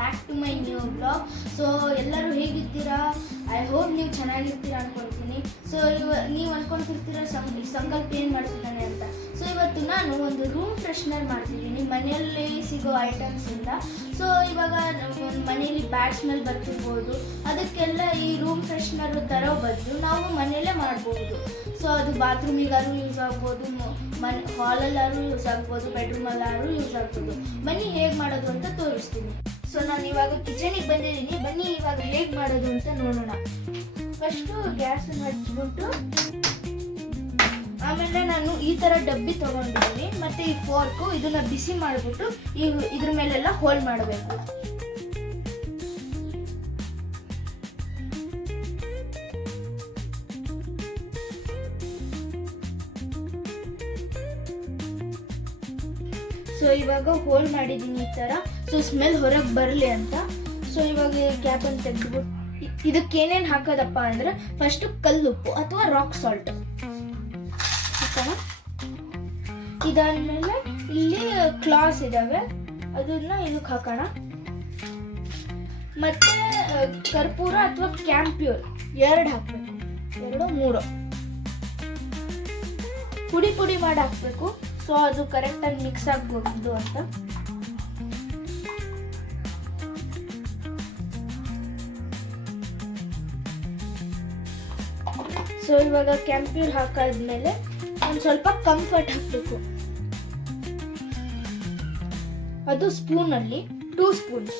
Back to my new blog. So ಎಲ್ಲರೂ ಹೇಗಿರ್ತೀರಾ? I hope ನೀವು ಚೆನ್ನಾಗಿರ್ತೀರಾ ಅನ್ಕೊಳ್ತೀನಿ. ಸೊ ನೀವು ಅನ್ಕೊಳ್ತಿರ್ತೀರ ಸಂಕಲ್ಪ ಏನು ಮಾಡ್ತಿದ್ದಾನೆ ಅಂತ. ಸೊ ಇವತ್ತು ನಾನು ಒಂದು ರೂಮ್ ಫ್ರೆಶ್ನರ್ ಮಾಡ್ತಿದ್ದೀನಿ ಮನೆಯಲ್ಲಿ ಸಿಗೋ ಐಟಮ್ಸಿಂದ. ಸೊ ಇವಾಗ ಮನೆಯಲ್ಲಿ ಬ್ಯಾಡ್ ಸ್ಮೆಲ್ ಬರ್ತಿರ್ಬೋದು, ಅದಕ್ಕೆಲ್ಲ ಈ ರೂಮ್ ಫ್ರೆಶ್ನರ್ ತರೋ ಬದಲು ನಾವು ಮನೆಯಲ್ಲೇ ಮಾಡ್ಬೋದು. ಸೊ ಅದು ಬಾತ್ರೂಮಿಗಾದ್ರೂ ಯೂಸ್ ಆಗ್ಬೋದು, ಹಾಲಲ್ಲಾದ್ರೂ ಯೂಸ್ ಆಗ್ಬೋದು, ಬೆಡ್ರೂಮಲ್ಲಾದ್ರೂ ಯೂಸ್ ಆಗ್ಬೋದು. ಬನ್ನಿ ಹೇಗೆ ಮಾಡೋದು ಅಂತ ತೋರಿಸ್ತೀನಿ. ಸೊ ನಾನು ಇವಾಗ ಕಿಚನಿಗೆ ಬಂದಿದ್ದೀನಿ. ಬನ್ನಿ ಇವಾಗ ಹೇಗೆ ಮಾಡೋದು ಅಂತ ನೋಡೋಣ. ಫಸ್ಟು ಗ್ಯಾಸನ್ನು ಹಚ್ಬಿಟ್ಟು ಆಮೇಲೆ ನಾನು ಈ ಥರ ಡಬ್ಬಿ ತೊಗೊಂಡಿದ್ದೀನಿ ಮತ್ತು ಈ ಫೋರ್ಕು ಇದನ್ನು ಬಿಸಿ ಮಾಡಿಬಿಟ್ಟು ಇದ್ರ ಮೇಲೆಲ್ಲ ಹೋಲ್ ಮಾಡಬೇಕು. ಸೊ ಇವಾಗ ಹೋಲ್ ಮಾಡಿದ್ದೀನಿ ಈ ಥರ. ಸೊ ಸ್ಮೆಲ್ ಹೊರಗೆ ಬರಲಿ ಅಂತ. ಸೊ ಇವಾಗ ಕ್ಯಾಪನ್ನು ತೆಗೆದ್ಬಿಟ್ಟು ಇದಕ್ಕೇನೇನು ಹಾಕೋದಪ್ಪ ಅಂದರೆ ಫಸ್ಟು ಕಲ್ಲುಪ್ಪು ಅಥವಾ ರಾಕ್ ಸಾಲ್ಟ್ ಹಾಕೋಣ. ಇದಾದ್ಮೇಲೆ ಇಲ್ಲಿ ಕ್ಲಾಸ್ ಇದ್ದಾವೆ, ಅದನ್ನ ಇದಕ್ಕೆ ಹಾಕೋಣ. ಮತ್ತೆ ಕರ್ಪೂರ ಅಥವಾ ಕ್ಯಾಂಪ್ಯೂರ್ 2 ಹಾಕಬೇಕು, 2-3 ಪುಡಿ ಮಾಡಿ ಹಾಕಬೇಕು. ಸೊ ಅದು ಕರೆಕ್ಟಾಗಿ ಮಿಕ್ಸ್ ಆಗ್ಬೋದು ಅಂತ. ಸೊ ಇವಾಗ ಕ್ಯಾಂಪ್ಯೂರ್ ಹಾಕಾದ್ಮೇಲೆ ಒಂದು ಸ್ವಲ್ಪ ಕಂಫರ್ಟ್ ಹಾಕಬೇಕು. ಅದು ಸ್ಪೂನಲ್ಲಿ 2 ಸ್ಪೂನ್ಸ್.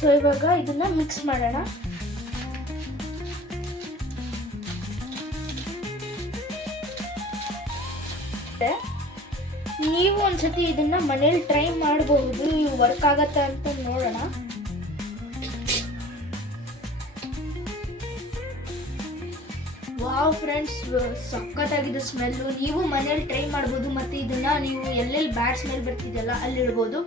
ಸೊ ಇವಾಗ ಇದನ್ನ ಮಿಕ್ಸ್ ಮಾಡೋಣ. ನೀವು ಒಂದ್ಸತಿ ಇದನ್ನ ಮನೇಲಿ ಟ್ರೈ ಮಾಡಬಹುದು, ವರ್ಕ್ ಆಗತ್ತ ಅಂತ ನೋಡೋಣ. ವಾವ್ ಫ್ರೆಂಡ್ಸ್, ಸಖತ್ತಾಗಿದೆ ಸ್ಮೆಲ್ಲು. ನೀವು ಮನೇಲಿ ಟ್ರೈ ಮಾಡ್ಬೋದು. ಮತ್ತೆ ಇದನ್ನ ನೀವು ಎಲ್ಲೆಲ್ಲಿ ಬ್ಯಾಡ್ ಸ್ಮೆಲ್ ಬರ್ತಿದೆಯಲ್ಲ ಅಲ್ಲಿ ಇಡ್ಬೋದು.